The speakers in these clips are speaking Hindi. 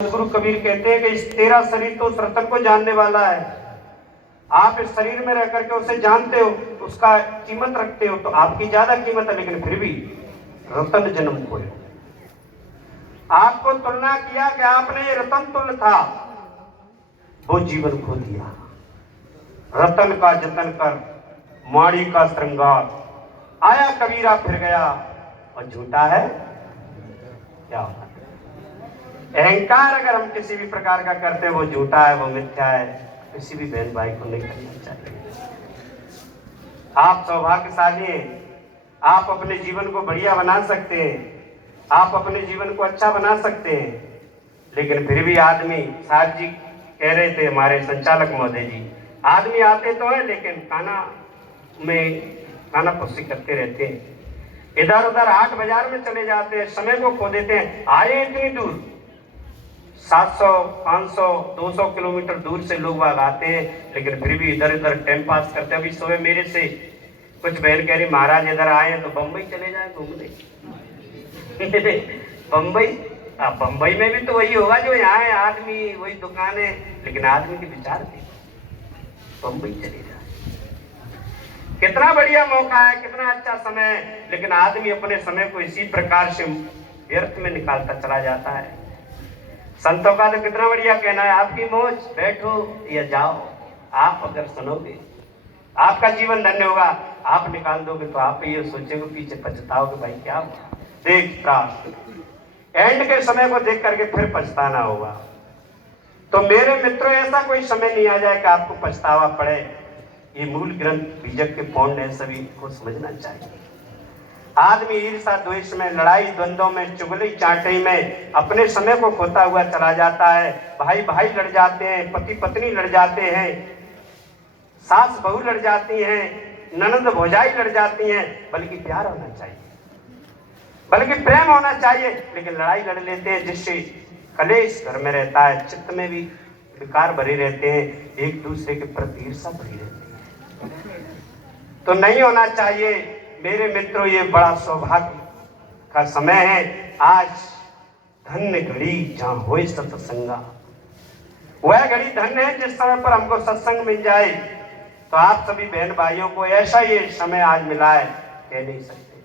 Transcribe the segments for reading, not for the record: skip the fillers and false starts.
गुरु कबीर कहते हैं कि इस तेरा शरीर तो उस रतन को जानने वाला है। आप इस शरीर में रह करके उसे जानते हो, उसका कीमत रखते हो, तो आपकी ज्यादा कीमत है, लेकिन फिर भी रतन जन्म खोए। आपको तुलना किया कि आपने ये रतन तुल्य था, वो जीवन खो दिया। रतन का जतन कर माड़ी का श्रृंगार, आया कबीरा फिर गया और झूठा है क्या होता। अहंकार अगर हम किसी भी प्रकार का करते हैं वो झूठा है, वो मिथ्या है। किसी भी बहन भाई को नहीं करना चाहिए। आप सौभाग्यशाली हैं, आप अपने जीवन को बढ़िया बना सकते हैं, आप अपने जीवन को अच्छा बना सकते हैं, लेकिन फिर भी आदमी, साहब जी कह रहे थे हमारे संचालक महोदय जी, आदमी आते तो है लेकिन खाना पुष्टि करते रहते हैं, इधर उधर हाट बाजार में चले जाते हैं, समय को खो देते हैं। आए इतनी दूर 700, 500, 200 किलोमीटर दूर से लोग वहां आते हैं, लेकिन फिर भी इधर उधर टाइम पास करते हैं। अभी सुबह मेरे से कुछ बहन कह रही महाराज इधर आए हैं तो बम्बई चले जाए घूमने। बम्बई में भी तो वही होगा जो यहाँ है, आदमी वही दुकान है, लेकिन आदमी के विचार थे बम्बई चले जाए। कितना बढ़िया मौका है, कितना अच्छा समय है, लेकिन आदमी अपने समय को इसी प्रकार से व्यर्थ में निकालता चला जाता है। संतों का तो कितना बढ़िया कहना है, आपकी मौज, बैठो या जाओ। आप अगर सुनोगे आपका जीवन धन्य होगा, आप निकाल दोगे तो आप ये सोचोगे, पीछे पछताओगे भाई क्या हुआ। देखता एंड के समय को देख करके फिर पछताना होगा। तो मेरे मित्रों, ऐसा कोई समय नहीं आ जाए कि आपको पछतावा पड़े। ये मूल ग्रंथ बीजक के पौंड है, सभी को समझना चाहिए। आदमी ईर्षा द्वेष में, लड़ाई द्वंद्वों में, चुगली चांटे में अपने समय को खोता हुआ चला जाता है। भाई भाई लड़ जाते हैं, पति पत्नी लड़ जाते हैं, सास बहू लड़ जाती हैं, ननद भौजाई लड़ जाती हैं। बल्कि प्यार होना चाहिए, बल्कि प्रेम होना चाहिए, लेकिन लड़ाई लड़ लेते हैं, जिससे कलेश घर में रहता है, चित्त में भी विकार भरे रहते हैं, एक दूसरे के प्रति ईर्षा भरी रहती है। तो नहीं होना चाहिए मेरे मित्रों। ये बड़ा सौभाग्य का समय है। आज धन्य घड़ी जहां होए सत्संगा, वह घड़ी धन्य है जिस समय पर हमको सत्संग मिल जाए। तो आप सभी बहन भाइयों को ऐसा ये समय आज मिला है, कह नहीं सकते।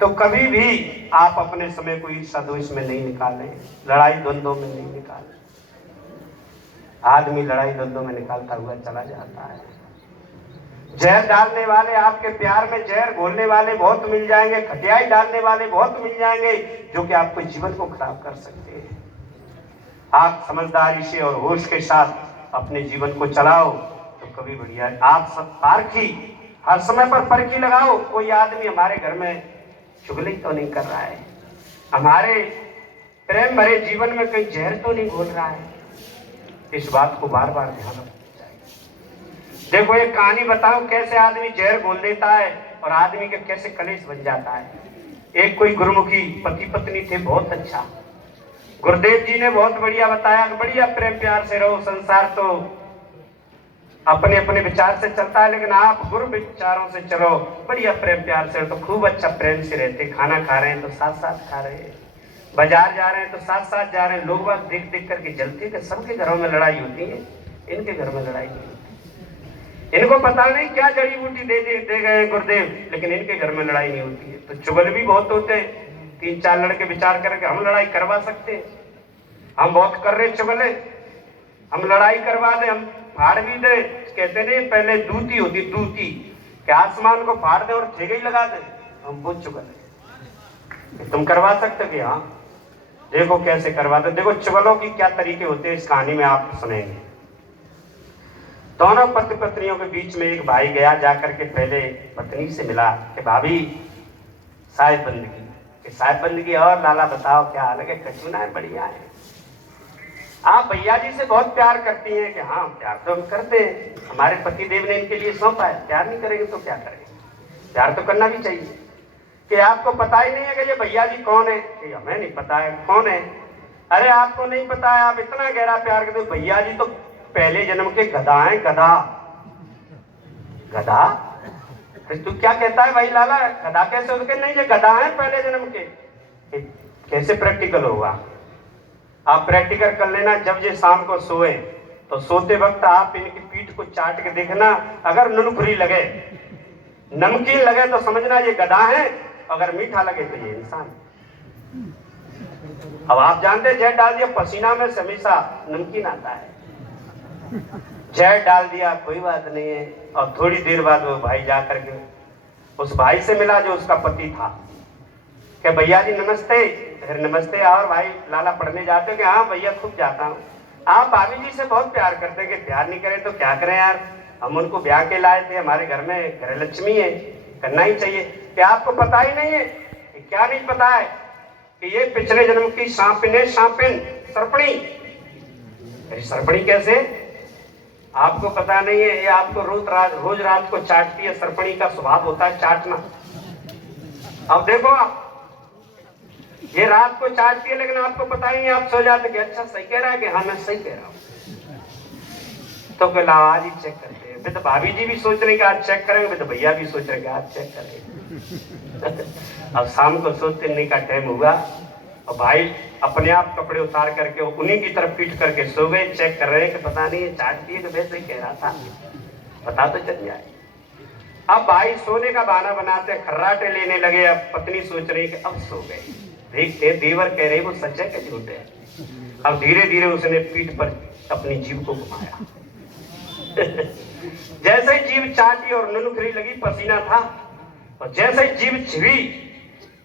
तो कभी भी आप अपने समय को ईर्षा द्वेष में नहीं निकालें, लड़ाई द्वंद्वों में नहीं निकालें। आदमी लड़ाई द्वंद्वों में निकालता हुआ चला जाता है। जहर डालने वाले, आपके प्यार में जहर घोलने वाले बहुत मिल जाएंगे, खटियाई डालने वाले बहुत मिल जाएंगे, जो कि आपके जीवन को खराब कर सकते हैं। आप समझदारी से और होश के साथ अपने जीवन को चलाओ तो कभी बढ़िया है। आप सब पारखी, हर समय पर परखी लगाओ। कोई आदमी हमारे घर में चुगली तो नहीं कर रहा है, हमारे प्रेम भरे जीवन में कहीं जहर तो नहीं घोल रहा है। इस बात को बार बार ध्यान रखना। देखो एक कहानी बताऊं, कैसे आदमी जहर घोल देता है और आदमी के कैसे कलेश बन जाता है। एक कोई गुरुमुखी पति पत्नी थे, बहुत अच्छा। गुरुदेव जी ने बहुत बढ़िया बताया, बढ़िया प्रेम प्यार से रहो। संसार तो अपने अपने विचार से चलता है, लेकिन आप गुरु विचारों से चलो, बढ़िया प्रेम प्यार से। तो खूब अच्छा प्रेम से रहते, खाना खा रहे हैं तो साथ साथ खा रहे हैं, बाजार जा रहे हैं तो साथ साथ जा रहे हैं। लोग बात देख देख करके जलते कि सबके घरों में लड़ाई होती है, इनके घर में लड़ाई नहीं होती। इनको पता नहीं क्या जड़ी बूटी दे गए गुरुदेव, लेकिन इनके घर में लड़ाई नहीं होती है। तो चुगल भी बहुत होते हैं। 3-4 लड़के विचार करके हम लड़ाई करवा सकते हैं, हम बहुत कर रहे चुगले, हम लड़ाई करवा दे, हम फाड़ भी दे। कहते नहीं पहले दूती होती, दूती कि आसमान को फाड़ दे और ठेके ही लगा दे, हम बहुत चुगल। तुम करवा सकते कि हाँ, देखो कैसे करवाते। देखो चुगलों की क्या तरीके होते हैं, इस कहानी में आप सुनेंगे। दोनों पति पत्नियों के बीच में एक भाई गया, जाकर के पहले पत्नी से मिला कि भाभी साहिब बंदगी और लाला बताओ क्या हाल है। कचुना है, बढ़िया है। आप भैया जी से बहुत प्यार करती हैं कि हाँ, प्यार तो हम करते हैं, हमारे पति देव ने इनके लिए सौंपा है, प्यार नहीं करेंगे तो क्या करेंगे, प्यार तो करना भी चाहिए। कि आपको पता ही नहीं है कि ये भैया जी कौन है, कि हमें नहीं पता है कौन है। अरे आपको नहीं पता है, आप इतना गहरा प्यार करते हो। भैया जी तो पहले जन्म के गधा है, गधा। गधा तू क्या कहता है भाई लाला, गधा कैसे हो? नहीं, ये गधा है पहले जन्म के। कैसे प्रैक्टिकल होगा? आप प्रैक्टिकल कर लेना, जब ये शाम को सोए तो सोते वक्त आप इनकी पीठ को चाट के देखना, अगर नुनखुरी लगे, नमकीन लगे तो समझना ये गधा है, अगर मीठा लगे तो ये इंसान। अब आप जानते जहर डाल दिया, पसीना में से हमेशा नमकीन आता है। जहर डाल दिया, कोई बात नहीं है। और थोड़ी देर बाद वो भाई जा करके उस भाई से मिला जो उसका पति था, कि भैया जी नमस्ते। फिर नमस्ते, और भाई लाला पढ़ने जाते हो? कि हाँ भैया खूब जाता हूँ। आप भाभी जी से बहुत प्यार करते हैं। कि प्यार नहीं करें तो क्या करें यार, हम उनको ब्याह के लाए थे, हमारे घर में घर लक्ष्मी है, करना ही चाहिए। क्या आपको पता ही नहीं है? क्या नहीं पता है कि ये पिछले जन्म की सांपिन सर्पणी। सर्पणी कैसे? आपको पता नहीं है? ये आपको रोज रात को चाटती है। सर्पणी का स्वभाव होता है चाटना। अब देखो आप, ये रात को चाटती है लेकिन आपको पता ही नहीं, आप सो जाते कि अच्छा सही कह रहा है, कि हाँ मैं सही कह रहा हूँ। तो कल आवाज ही चेक करते हैं। फिर तो भाभी जी भी सोच रहे कि आज चेक करेंगे, फिर तो भैया भी सोच रहे कि आज चेक करेंगे। अब शाम को सोचने का टाइम हुआ और भाई अपने आप कपड़े उतार करके उन्हीं की तरफ पीट करके सो गए। चेक कर रहे हैं कि पता नहीं चाटती है कि वैसे ही कह रहा था, पता तो चल जाए। अब भाई सोने का बहाना बनाते खर्राटे लेने लगे। अब पत्नी सोच रही कि अब सो गए। देखते देवर कह रहे वो सच है कि झूठ है। अब धीरे धीरे उसने पीठ पर अपनी जीभ को घुमाया। जैसे ही जीभ चाटी और नुनखरी लगी, पसीना था, और जैसे ही जीभ छिड़ी,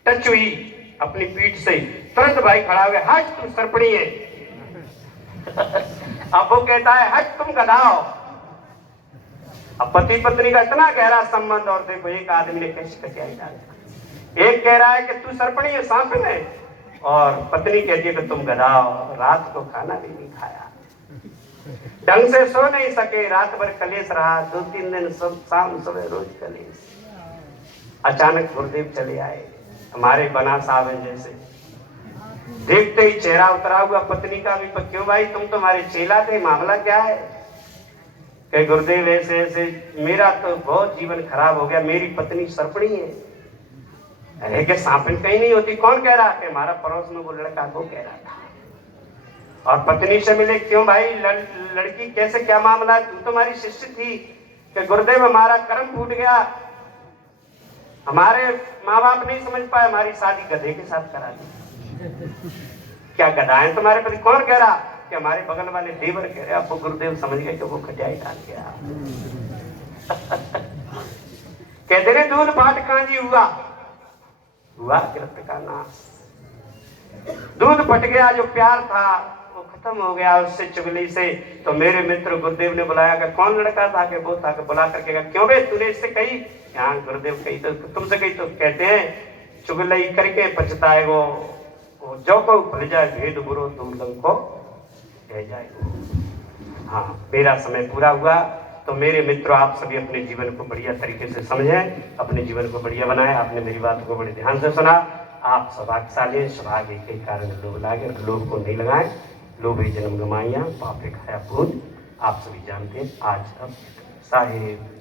टच हुई अपनी पीठ से, तुरंत भाई खड़ा हो गया, हट तुम सर्पणी है। अब वो कहता है हट तुम गधा हो। अब पति पत्नी का इतना गहरा संबंध, और देखो एक आदमी ने कैसे कटियाई डाला। एक कह रहा है कि तू सर्पणी है, सांप है, और पत्नी कहती है कि तुम गधा हो, रात को खाना भी नहीं खाया, ढंग से सो नहीं सके, रात भर कलेश रहा, 2-3 दिन शाम सुबह रोज कलेश। अचानक गुरुदेव चले आए, हमारे बना साहब हैं जैसे। देखते ही चेहरा उतरा हुआ पत्नी का भी, क्यों भाई तुम तुम्हारे चेला थे, मामला क्या है? कि गुरुदेव ऐसे ऐसे, मेरा तो बहुत जीवन खराब हो गया, मेरी पत्नी सर्पणी है। अरे के सांपिन कहीं नहीं होती। कौन कह रहा है? हमारा पड़ोस में वो लड़का वो कह रहा था। और पत्नी से मिले, क्यों भाई लड़की कैसे, क्या मामला? तू तुम्हारी शिष्य थी। कि गुरुदेव हमारा कर्म फूट गया, हमारे माँ बाप नहीं समझ पाए, हमारी शादी गधे के साथ करा दी। क्या गधाएं तुम्हारे पति? कौन कह रहा? कि हमारे बगल वाले देवर कह रहे। अब गुरुदेव समझ गए कि वो खटियाई डाल गया। कहते रहे दूध फाट कांजी हुआ गिरफ्त का नाश। दूध फट गया, जो प्यार था वो खत्म हो गया उससे, चुगली से। तो मेरे मित्र गुरुदेव ने बुलाया कि कौन लड़का था? कि वो था। कि बुला करके कहा क्यों बे तूने इससे कही? हाँ गुरुदेव कही तो तुमसे कही। तो कहते हैं चुगलई करके पछताए वो जो को भूल जाए, भेद बुरो दुर्लभ को कह जाए। हाँ मेरा समय पूरा हुआ। तो मेरे मित्रों, आप सभी अपने जीवन को बढ़िया तरीके से समझें, अपने जीवन को बढ़िया बनाएं। आपने मेरी बात को बड़े ध्यान से सुना। आप सौभाग्यशाली हैं, सौभाग्य के कारण लोभ लागे, लोभ को नहीं लगाएं। लोभ ही जन्म गमाइया, पाप खाया भूत। आप सभी जानते हैं। आज अब साहेब